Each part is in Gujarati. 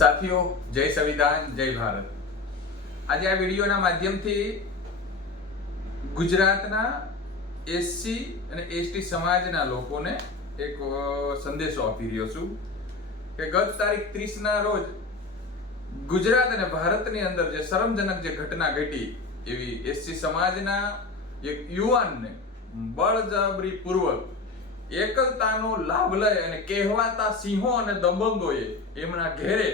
સાથીઓ, જય સંવિધાન, જય ભારત. આજે આ વિડીયોના માધ્યમથી ગુજરાતના એસસી અને એસટી સમાજના લોકોને એક સંદેશો આપી રહ્યો છું કે ગત તારીખ 30 ના રોજ ગુજરાત અને ભારતની અંદર જે શરમજનક જે ઘટના ઘટી એવી એસસી સમાજના એક યુવાનને બળજબરી પૂર્વક એકલતાનો લાભ લઈ અને કહેવાતા સિંહો અને દબંગોએ એમના ઘેરે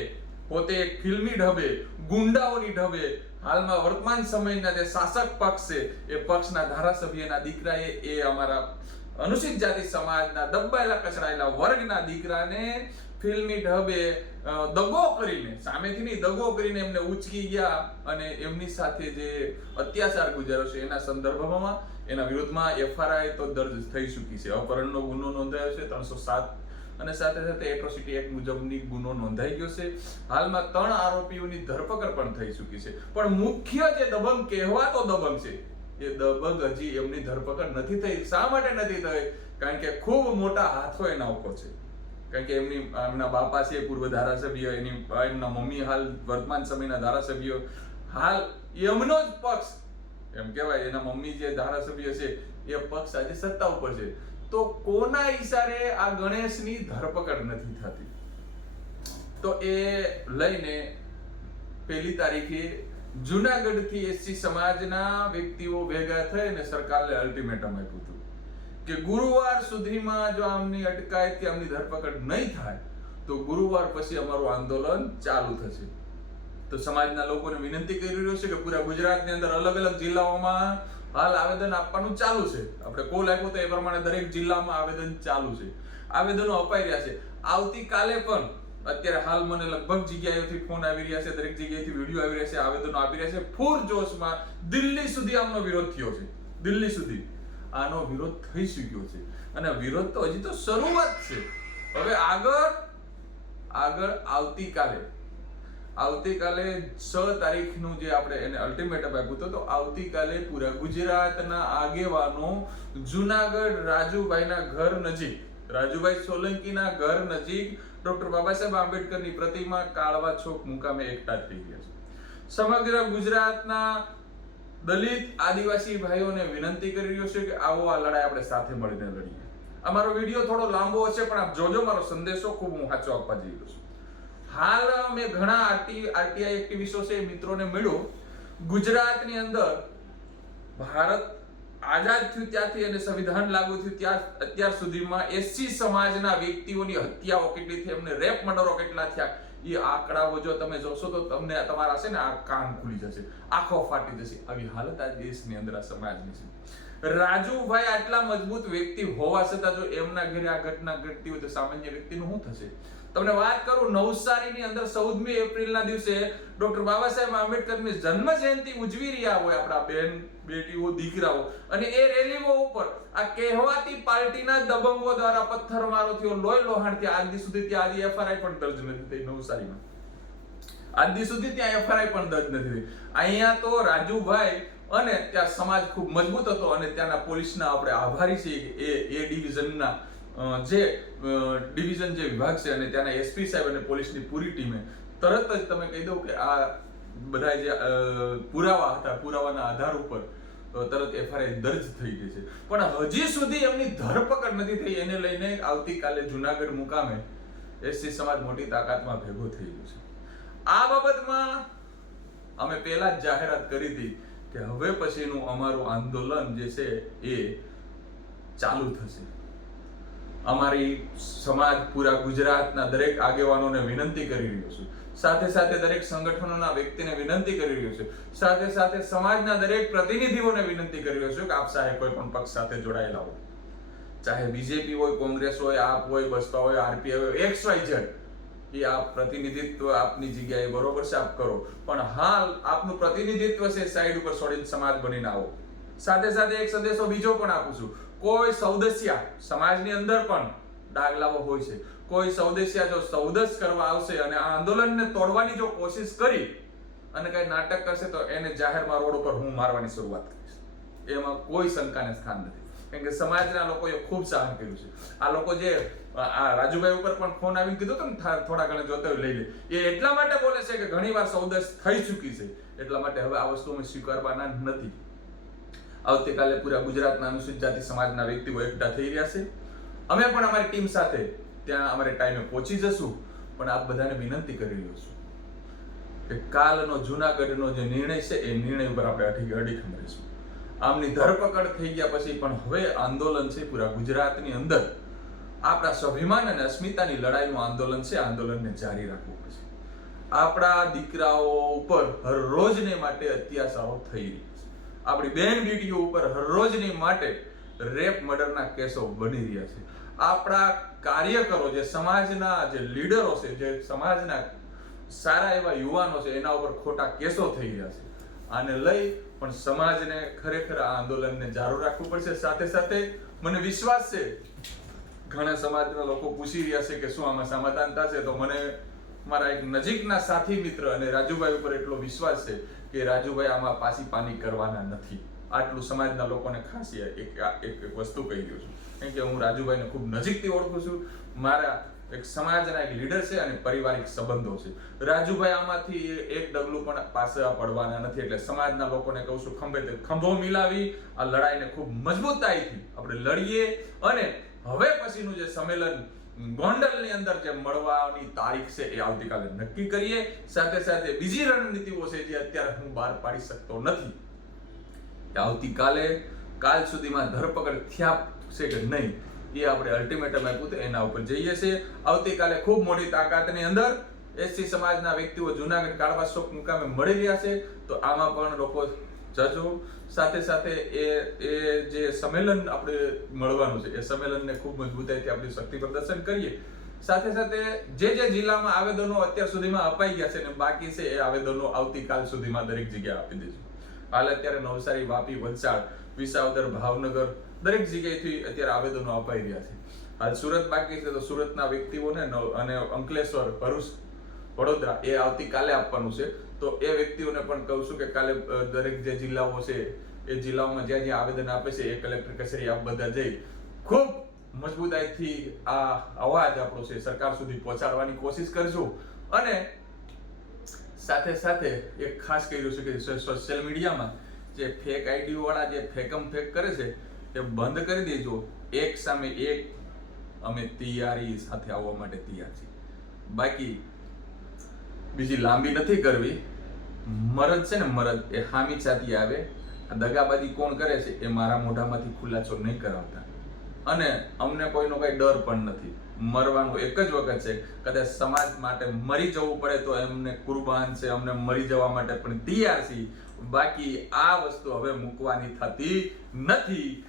પોતે એક ફિલ્મી ઢબે ગુંડાઓની ઢબે હાલમાં વર્તમાન સમયના જે શાસક પક્ષ છે એ પક્ષના ધારાસભ્યના દીકરાએ એ અમારા અનુસૂચિત જાતિ સમાજના દબાયેલા કચડાયેલા વર્ગના દીકરાને ફિલ્મી ઢબે દગો કરીને સામેથી નહીં દગો કરીને એમને ઉચકી ગયા અને એમની સાથે જે અત્યાચાર ગુજાર્યો છે એના સંદર્ભમાં એના વિરુદ્ધમાં એફઆરઆઈ તો દર્જ થઈ ચૂકી છે. અપહરણનો ગુનો નોંધાયો છે 307 અને સાથે સાથે એટ્રોસિટી એક્ટ મુજબની ગુનો નોંધાઈ ગયો છે. હાલમાં 3 આરોપીઓની ધરપકડ પણ થઈ ચૂકી છે. પણ મુખ્ય જે દબંગ કહેવાતો દબંગ છે એ દબંગ હજી એમની ધરપકડ નથી થઈ. શા માટે નથી થઈ? કારણ કે ખૂબ મોટા હાથો એના ઉપર છે. કારણ કે એમના બાપા છે પૂર્વ ધારાસભ્ય, એમના મમ્મી હાલ વર્તમાન સમયના ધારાસભ્ય, હાલ એમનો જ પક્ષ એમ કહેવાય એના મમ્મી જે ધારાસભ્ય છે એ પક્ષ આજે સત્તા ઉપર છે. તો કોના ઈશારે આ ગણેશની ધરપકડ નથી થતી? તો એ લઈને 1 તારીખે જુનાગઢથી એસસી સમાજના વ્યક્તિઓ ભેગા થઈ અને સરકારને અલ્ટિમેટમ આપ્યું હતું કે ગુરુવાર સુધીમાં જો આમની અટકાયત કે આમની ધરપકડ નહીં થાય તો ગુરુવાર પછી અમારું આંદોલન ચાલુ થશે. તો સમાજના લોકોને વિનંતી કરી રહ્યો છે કે પૂરા ગુજરાતની અંદર અલગ અલગ જિલ્લાઓમાં હાલ આવેદન આપવાનું ચાલુ છે. આપણે કોલ આપ્યો તો એ પ્રમાણે દરેક જિલ્લામાં આવેદન ચાલુ છે. આવેદનો અપાઈ રહ્યા છે. આવતીકાલે પણ અત્યારે હાલ મને લગભગ જગ્યાએથી ફોન આવી રહ્યા છે, દરેક જગ્યાએથી વિડીયો આવી રહ્યા છે, આવેદનો આપી રહ્યા છે. ફૂર જોશમાં દિલ્હી સુધી આમનો વિરોધ થયો છે. દિલ્હી સુધી આનો વિરોધ થઈ ચૂક્યો છે અને વિરોધ તો હજી તો શરૂઆત છે. હવે આગળ આવતીકાલે 6 તારીખનું જે આપણે એને અલ્ટિમેટમ આપ્યું હતું, તો આવતીકાલે પૂરા ગુજરાતના આગેવાનો જુનાગઢ રાજુભાઈના ઘર નજીક, રાજુભાઈ સોલંકીના ઘર નજીક ડોક્ટર બાબા સાહેબ આંબેડકરની પ્રતિમા કાળવા ચોક મુકામે એકઠા થઈ ગયા છે. સમગ્ર ગુજરાતના દલિત આદિવાસી ભાઈઓને વિનંતી કરી રહ્યો છે કે આવો આ લડાઈ આપણે સાથે મળીને લડીએ. અમારો વિડીયો થોડો લાંબો હશે પણ આપ જોજો, મારો સંદેશો ખૂબ હું સાચો આપવા જઈ રહ્યો છું. હાલ મેં ઘણા આરટીઆઈ એક્ટિવિસ્ટો છે મિત્રોને મળ્યો. ગુજરાતની અંદર ભારત આઝાદ થયું ત્યાંથી અને સંવિધાન લાગુ થયું ત્યાં અત્યાર સુધીમાં એસસી સમાજના વ્યક્તિઓની હત્યાઓ કેટલી થઈ, એમને રેપ મર્ડરો કેટલા થયા, એ આંકડાઓ જો તમે જોશો તો તમને તમારા છે ને આ કાન ખુલી જશે, આંખો ફાટી જશે. આવી હાલત આ દેશની અંદર આ સમાજની છે. રાજુભાઈ આટલા મજબૂત વ્યક્તિ હોવા છતાં જો એમના ઘરે આ ઘટના ઘટતી હોય તો સામાન્ય વ્યક્તિનું શું થશે? તમને વાત કરું, નવસારીની અંદર 14મી એપ્રિલના દિવસે ડોક્ટર બાબા સાહેબ આંબેડકરની જન્મ જયંતિ ઉજવી રહ્યા હોય આપણા બેન બેટીઓ દીકરાઓ, અને એ રેલીઓ ઉપર આ કહેવાતી પાર્ટીના દબંગો દ્વારા પથ્થરમારો થયો, લોહી લોહાણ થયા. આજ સુધી ત્યાં આજે એફઆરઆઈ પણ દર્જ નથી થઈ નવસારીમાં. આજ સુધી ત્યાં એફઆરઆઈ પણ દર્જ નથી થઈ. અહીંયા તો રાજુભાઈ અને ત્યાં સમાજ ખૂબ મજબૂત હતો અને ત્યાંના પોલીસના આપણે આભારી છીએ કે એ ડિવિઝનના જે ડિવિઝન જે વિભાગ છે અને ત્યાંના એસપી સાહેબ અને પોલીસની પૂરી ટીમે તરત જ તમે કહી દઉં કે આ બધા જે પુરાવા હતા, પુરાવાના આધાર ઉપર તરત એફઆરઆઈ દર્જ થઈ ગઈ છે. પણ હજી સુધી એમની ધરપકડ નથી થઈ. એને લઈને આવતીકાલે જુનાગઢ મુકામે એસસી સમાજ મોટી તાકાતમાં ભેગો થઈ ગયો છે. આ બાબતમાં અમે પહેલા જ જાહેરાત કરી હતી કે હવે પછીનું અમારું આંદોલન જે છે એ ચાલુ થશે. અમારી સમાજ પૂરા ગુજરાતના દરેક આગેવાનોને વિનંતી કરી રહ્યો છું, સાથે સાથે દરેક સંગઠનોના વ્યક્તિને વિનંતી કરી રહ્યો છું, સાથે સાથે સમાજના દરેક પ્રતિનિધિઓને વિનંતી કરી રહ્યો છું કે આપ સાહેબ કોઈ પણ પક્ષ સાથે જોડાયેલા હોય, ચાહે બીજેપી હોય, કોંગ્રેસ હોય, આપ હોય, બસપા હોય, આરપીઆઈ હોય, XYZ, એ આપ પ્રતિનિધિત્વ આપની જગ્યાએ બરોબર છે આપ કરો, પણ હાલ આપનું પ્રતિનિધિત્વ છે સાઈડ ઉપર છોડીને સમાજ બનીને આવો. સાથે સાથે એક સંદેશો બીજો પણ આપું છું, કોઈ સૌદસ્યા સમાજની અંદર પણ ડાગલાઓ હોય છે, કોઈ સૌદસ્યા જો સૌદસ કરવા આવશે અને આ આંદોલનને તોડવાની જો કોશિશ કરી અને કઈ નાટક કરશે તો એને જાહેરમાં રોડ ઉપર હું મારવાની શરૂઆત કરીશ. એમાં કોઈ શંકાને સ્થાન નથી. કેમ કે સમાજના લોકોએ ખૂબ સહન કર્યું છે. આ લોકો જે આ રાજુભાઈ ઉપર પણ ફોન આવીને કીધું હતું ને થોડા ઘણા જોતા લઈ લે, એ એટલા માટે બોલે છે કે ઘણીવાર સૌદસ થઈ ચૂકી છે, એટલા માટે હવે આ વસ્તુ અમે સ્વીકારવાના નથી. આવતીકાલે પૂરા ગુજરાતના અનુસૂચિત જાતિ સમાજના વ્યક્તિઓ એકઠા થઈ રહ્યા છે. અમે પણ અમારી ટીમ સાથે ત્યાં અમારે ટાઈમે પહોંચી જશું. પણ આપ બધાને વિનંતી કરી રહ્યો છું કે કાલનો જૂનાગઢનો જે નિર્ણય છે એ નિર્ણય ઉપર આપણે અડીખમ રહીશું. આમની ધરપકડ થઈ ગયા પછી પણ હવે આંદોલન છે પૂરા ગુજરાતની અંદર, આપણા સ્વાભિમાન અને અસ્મિતાની લડાઈનું આંદોલન છે. આંદોલનને જારી રાખવું પડશે. આપણા દીકરાઓ ઉપર હરરોજને માટે અત્યાચારો થઈ રહ્યા છે. આપણી બહેન બેટીઓ ઉપર હરરોજની માટે રેપ મર્ડરના કેસો બની રહ્યા છે. આપણા કાર્યકરો, જે સમાજના જે લીડરો છે, જે સમાજના સારા એવા યુવાનો છે, એના ઉપર ખોટા કેસો થઈ રહ્યા છે. આને લઈ પણ સમાજને ખરેખર આ આંદોલનને જારી રાખવું પડશે. સાથે સાથે મને વિશ્વાસ છે ઘણા સમાજના લોકો પૂછી રહ્યા છે કે શું આમાં સમાધાન થશે, તો મને મારા એક નજીકના સાથી મિત્ર અને રાજુભાઈ ઉપર એટલો વિશ્વાસ છે કે રાજુભાઈ આમાં પાછી પાની કરવાના નથી. આટલું સમાજના લોકોને ખાસ એક વસ્તુ કહી દઉં છું, કેમ કે હું રાજુભાઈને ખૂબ નજીકથી ઓળખું છું. મારા એક સમાજના એક લીડર છે અને પારિવારિક સંબંધો છે. રાજુભાઈ આમાંથી એક ડગલું પણ પાછા પડવાના નથી. એટલે સમાજના લોકોને કહું છું, ખંભો મિલાવી આ લડાઈને ખૂબ મજબૂતાઈથી આપણે લડીએ અને હવે પછીનું જે સંમેલન ગોંડલની અંદર જે મળવાની તારીખ છે એ આવતીકાલે નક્કી કરીએ. સાથે સાથે બીજી રણનીતિઓ છે જે અત્યારે હું બહાર પાડી શકતો નથી. આવતીકાલે કાલ સુધીમાં ધરપકડ થયા છે કે નહીં એ આપણે અલ્ટિમેટમ આપ્યું તો એના ઉપર જઈએ છીએ. આવતીકાલે ખૂબ મોટી તાકાતની અંદર એસસી સમાજના વ્યક્તિઓ જુનાગઢ કાળવા ચોક મુકામે મળી રહ્યા છે. તો આમાં પણ લોકો જજો. સાથે સાથે એ જે સંમેલન આપણે મળવાનું છે એ સંમેલનને ખૂબ મજબૂતાઈથી આપણે શક્તિ પ્રદર્શન કરીએ. સાથે સાથે જે જિલ્લામાં આવેદનો અત્યાર સુધીમાં અપાઈ ગયા છે ને બાકી છે એ આવેદનો આવતીકાલ સુધીમાં દરેક જગ્યાએ આપી દેજો. હાલ અત્યારે નવસારી, વાપી, વલસાડ, વિસાવદર, ભાવનગર દરેક જગ્યાએથી અત્યારે આવેદનો અપાઈ રહ્યા છે. હાલ સુરત બાકી છે, તો સુરતના વ્યક્તિઓને અને અંકલેશ્વર, ભરૂચ, વડોદરા એ આવતીકાલે આપવાનું છે. તો એ વ્યક્તિઓને પણ કહું છું કે કાલે દરેક જે જિલ્લાઓ છે એ જિલ્લાઓમાં જ્યાં જ્યાં આવેદન આપે છે એ કલેક્ટર કચેરી આપ બધા જઈ ખૂબ મજબૂતાઈથી આ અવાજ આપણો છે સરકાર સુધી પહોંચાડવાની કોશિશ કરજો. અને સાથે સાથે એક ખાસ કર્યું છે કે સોશિયલ મીડિયામાં જે ફેક આઈડી વાળા જે ફેકમ ફેક કરે છે એ બંધ કરી દેજો. એક સામે એક અમે તૈયારી સાથે આવવા માટે તૈયાર છીએ. બાકી બીજી લાંબી નથી કરવી. મરદ છે ને, મરદ એ હામી છાતી આવે. આ દગાબાજી કોણ કરે છે એ મારા મોઢામાંથી ખુલાસો નહીં કરાવતા. અને અમને કોઈનો કઈ ડર પણ નથી. મરવાનું એક જ વખત છે. કદાચ સમાજ માટે મરી જવું પડે તો એમને કુરબાન છે, અમને મરી જવા માટે પણ તૈયાર છીએ. બાકી આ વસ્તુ હવે મૂકવાની થતી નથી.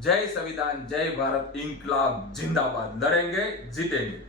જય સંવિધાન, જય ભારત, ઇન્કલાબ જિંદાબાદ. લડેંગે જીતેંગે.